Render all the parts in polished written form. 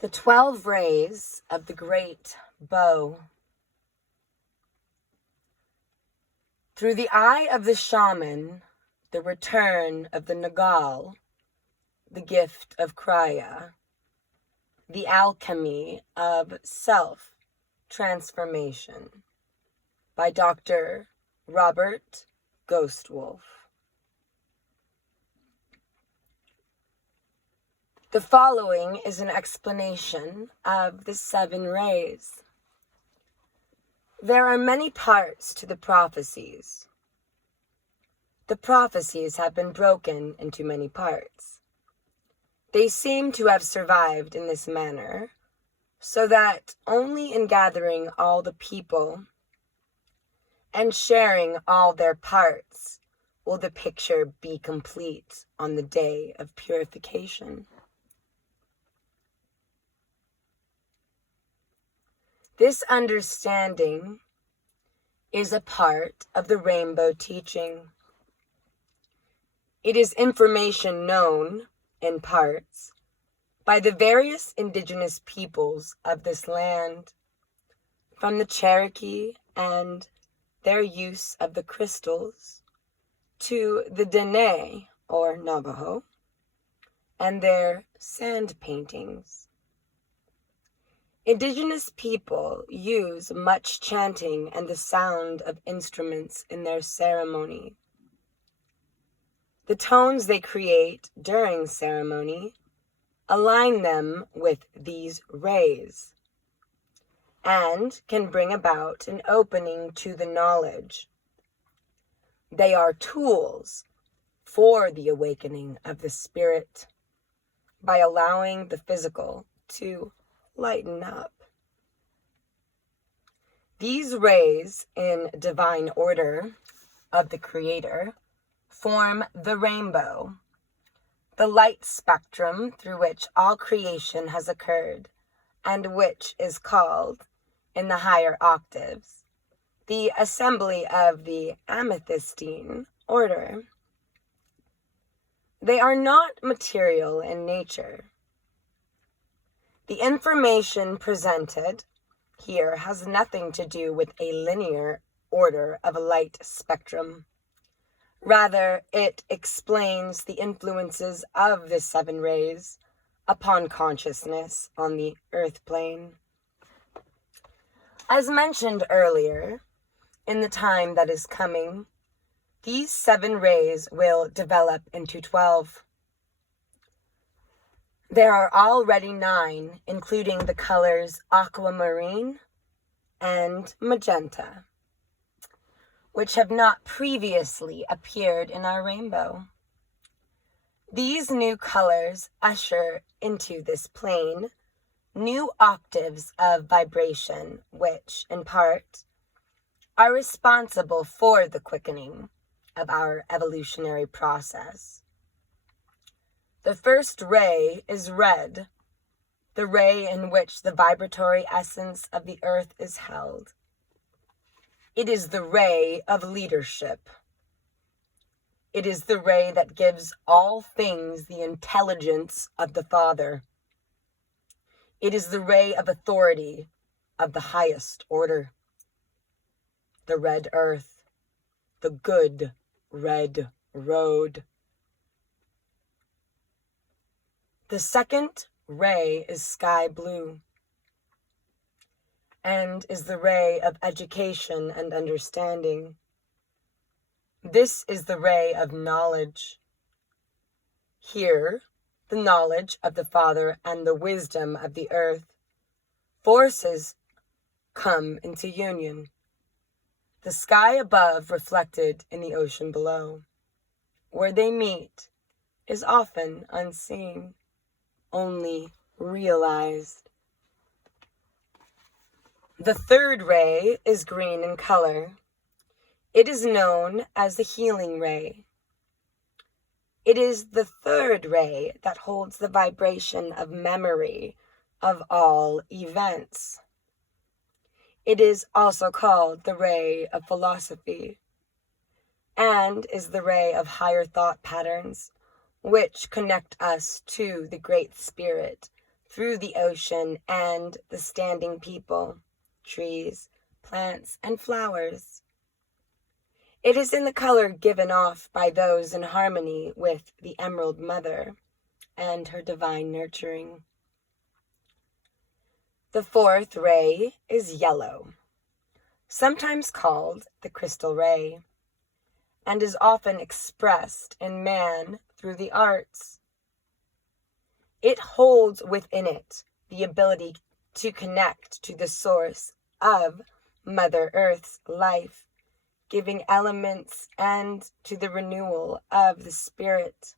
The 12 rays of the great bow. Through the eye of the shaman, the return of the Nagal, the gift of Kriya, the alchemy of self-transformation, by Dr.Robert Ghostwolf. The following is an explanation of the 7 rays. There are many parts to the prophecies. The prophecies have been broken into many parts. They seem to have survived in this manner, so that only in gathering all the people and sharing all their parts will the picture be complete on the day of purification. This understanding is a part of the rainbow teaching. It is information known, in parts, by the various indigenous peoples of this land, from the Cherokee and their use of the crystals, to the Dene, or Navajo, and their sand paintings. Indigenous people use much chanting and the sound of instruments in their ceremony. The tones they create during ceremony align them with these rays and can bring about an opening to the knowledge. They are tools for the awakening of the spirit by allowing the physical to lighten up. These rays in divine order of the Creator form the rainbow, the light spectrum through which all creation has occurred, and which is called, in the higher octaves, the assembly of the amethystine order. They are not material in nature. The information presented here has nothing to do with a linear order of a light spectrum. Rather, it explains the influences of the 7 rays upon consciousness on the earth plane. As mentioned earlier, in the time that is coming, these 7 rays will develop into 12. There are already 9, including the colors aquamarine and magenta, which have not previously appeared in our rainbow. These new colors usher into this plane new octaves of vibration, which, in part, are responsible for the quickening of our evolutionary process. The first ray is red, the ray in which the vibratory essence of the earth is held. It is the ray of leadership. It is the ray that gives all things the intelligence of the Father. It is the ray of authority of the highest order. The red earth, the good red road. The second ray is sky blue and is the ray of education and understanding. This is the ray of knowledge. Here, the knowledge of the Father and the wisdom of the earth forces come into union. The sky above reflected in the ocean below. Where they meet is often unseen, only realized. The third ray is green in color. It is known as the healing ray. It is the third ray that holds the vibration of memory of all events. It is also called the ray of philosophy, and is the ray of higher thought patterns, which connect us to the Great Spirit through the ocean and the standing people, trees, plants, and flowers. It is in the color given off by those in harmony with the Emerald Mother and her divine nurturing. The fourth ray is yellow, sometimes called the crystal ray, and is often expressed in man through the arts. It holds within it the ability to connect to the source of Mother Earth's life, giving elements and to the renewal of the spirit.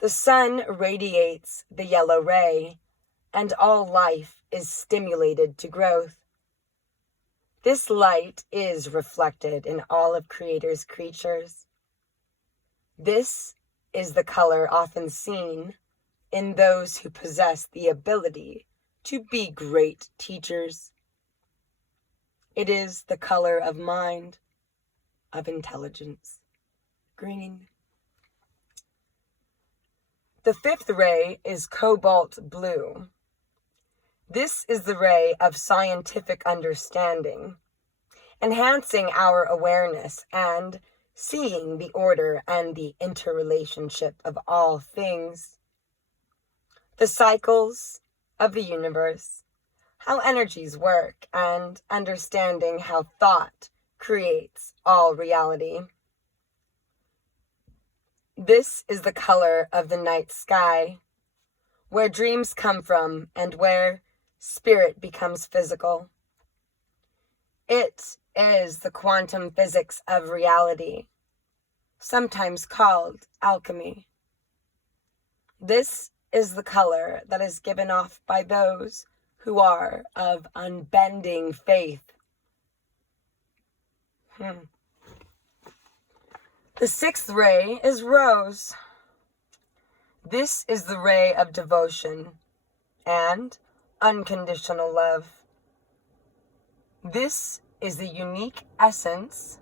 The sun radiates the yellow ray, and all life is stimulated to growth. This light is reflected in all of Creator's creatures. This is the color often seen in those who possess the ability to be great teachers. It is the color of mind, of intelligence. Green. The fifth ray is cobalt blue. This is the ray of scientific understanding, enhancing our awareness and seeing the order and the interrelationship of all things. The cycles of the universe, how energies work, and understanding how thought creates all reality. This is the color of the night sky, where dreams come from and where spirit becomes physical. It is the quantum physics of reality, sometimes called alchemy. This is the color that is given off by those who are of unbending faith. The sixth ray is rose. This is the ray of devotion and unconditional love. This is the unique essence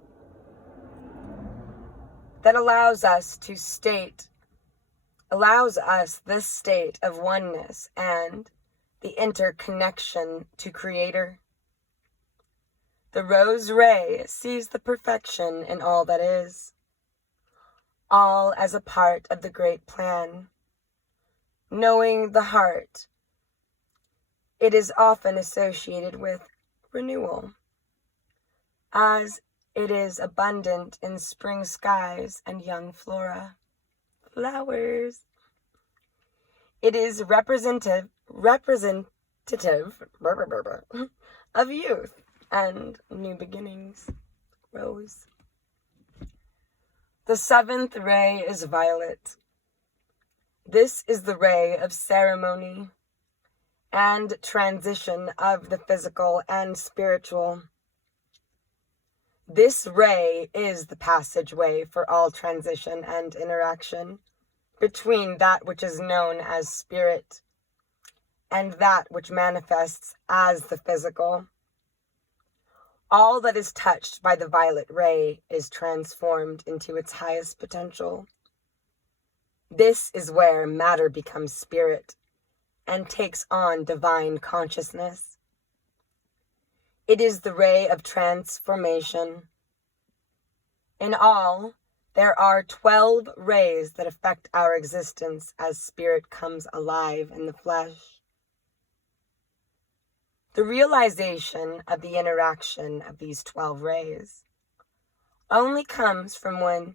that allows us this state of oneness and the interconnection to Creator. The rose ray sees the perfection in all that is, all as a part of the great plan. Knowing the heart, it is often associated with renewal, as it is abundant in spring skies and young flora, flowers. It is representative of youth and new beginnings, rose. The seventh ray is violet. This is the ray of ceremony and transition of the physical and spiritual. This ray is the passageway for all transition and interaction between that which is known as spirit and that which manifests as the physical. All that is touched by the violet ray is transformed into its highest potential. This is where matter becomes spirit and takes on divine consciousness. It is the ray of transformation. In all, there are 12 rays that affect our existence as spirit comes alive in the flesh. The realization of the interaction of these 12 rays only comes when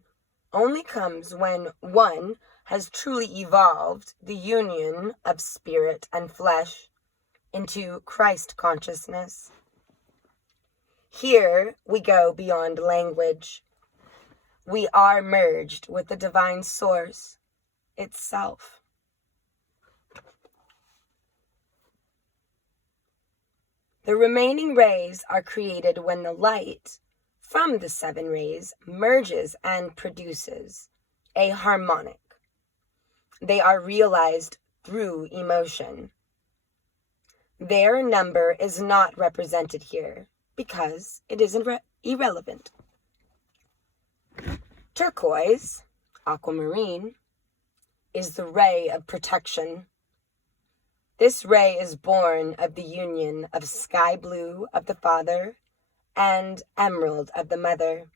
one has truly evolved the union of spirit and flesh into Christ consciousness. Here we go beyond language. We are merged with the divine source itself. The remaining rays are created when the light from the 7 rays merges and produces a harmonic. They are realized through emotion. Their number is not represented here because it is irrelevant. Turquoise, aquamarine, is the ray of protection. This ray is born of the union of sky blue of the father and emerald of the mother.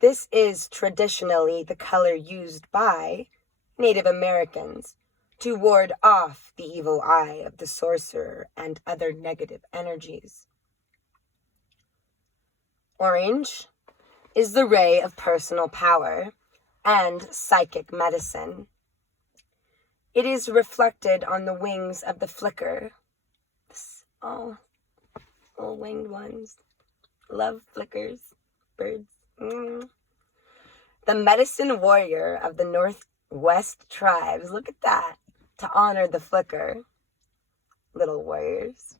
This is traditionally the color used by Native Americans to ward off the evil eye of the sorcerer and other negative energies. Orange is the ray of personal power and psychic medicine. It is reflected on the wings of the flicker. Oh, little winged ones. Love flickers, birds. The medicine warrior of the Northwest tribes. Look at that. To honor the flicker. Little warriors.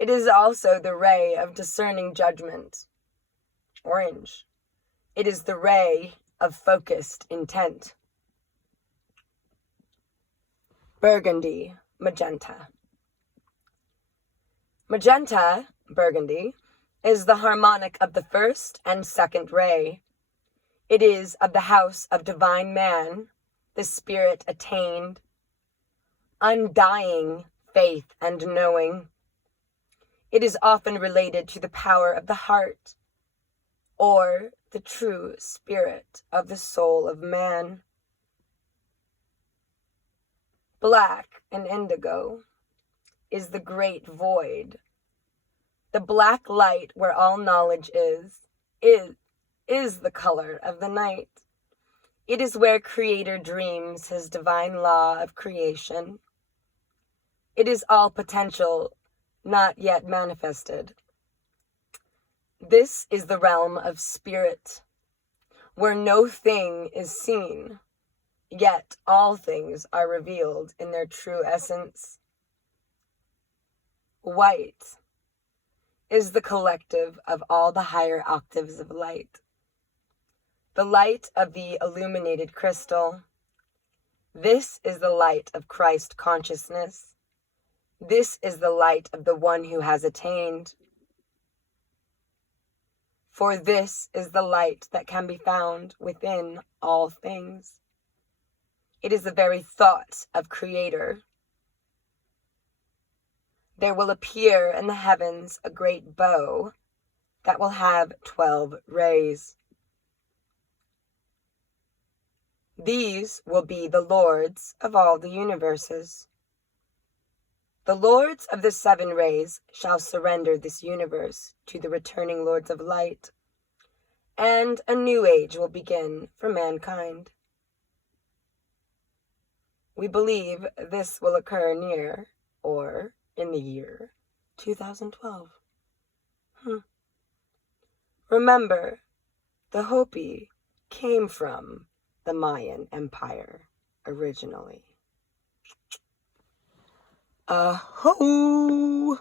It is also the ray of discerning judgment. Orange. It is the ray of focused intent. Burgundy, magenta. Magenta, burgundy, is the harmonic of the first and second ray. It is of the house of divine man, the spirit attained, undying faith and knowing. It is often related to the power of the heart, or the true spirit of the soul of man. Black and indigo is the great void. The black light where all knowledge is the color of the night. It is where Creator dreams his divine law of creation. It is all potential, not yet manifested. This is the realm of spirit, where no thing is seen, yet all things are revealed in their true essence. White is the collective of all the higher octaves of light. The light of the illuminated crystal. This is the light of Christ consciousness. This is the light of the one who has attained. For this is the light that can be found within all things. It is the very thought of Creator. There will appear in the heavens a great bow that will have 12 rays. These will be the lords of all the universes. The lords of the 7 rays shall surrender this universe to the returning lords of light, and a new age will begin for mankind. We believe this will occur near, or in the year 2012. Remember, the Hopi came from the Mayan Empire originally. Aho!